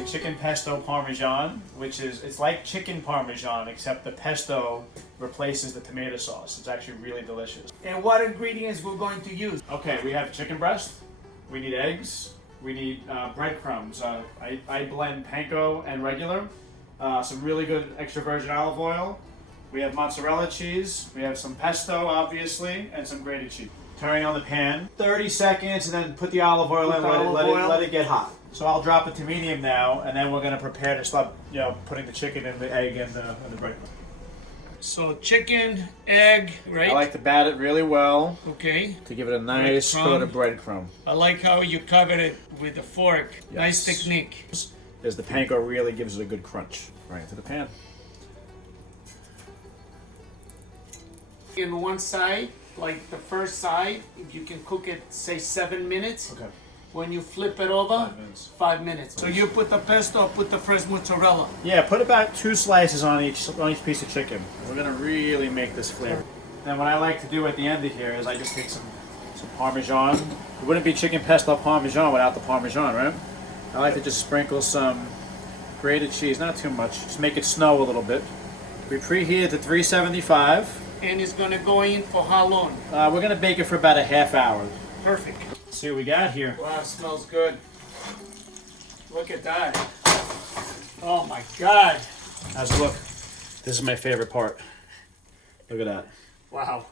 a chicken pesto parmesan, it's like chicken parmesan, except the pesto replaces the tomato sauce. It's actually really delicious. And what ingredients we're going to use? Okay, we have chicken breast, we need eggs, we need breadcrumbs. I blend panko and regular, some really good extra virgin olive oil. We have mozzarella cheese, we have some pesto, obviously, and some grated cheese. Turning on the pan, 30 seconds, and then put the olive oil in, let it get hot. So I'll drop it to medium now, and then we're gonna prepare to start, putting the chicken and the egg and the breadcrumb. So chicken, egg, right? I like to bat it really well Okay. to give it a nice coat of breadcrumb. I like how you covered it with a fork. Yes. Nice technique. As the panko really gives it a good crunch. Right into the pan. In one side, like the first side, if you can cook it, say 7 minutes. Okay. When you flip it over, 5 minutes. 5 minutes. So you put the pesto, put the fresh mozzarella. Yeah, put about 2 slices on each piece of chicken. We're gonna really make this flavor. And what I like to do at the end of here is I just take some Parmesan. It wouldn't be chicken pesto Parmesan without the Parmesan, right? I like to just sprinkle some grated cheese, not too much. Just make it snow a little bit. We preheated to 375. And it's gonna go in for how long? We're gonna bake it for about a half hour. Perfect. Let's see what we got here. Wow, it smells good. Look at that. Oh my God. How's it look? This is my favorite part. Look at that. Wow.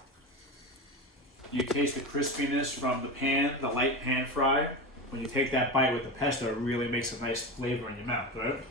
You taste the crispiness from the pan, the light pan fry. When you take that bite with the pesto, it really makes a nice flavor in your mouth, right?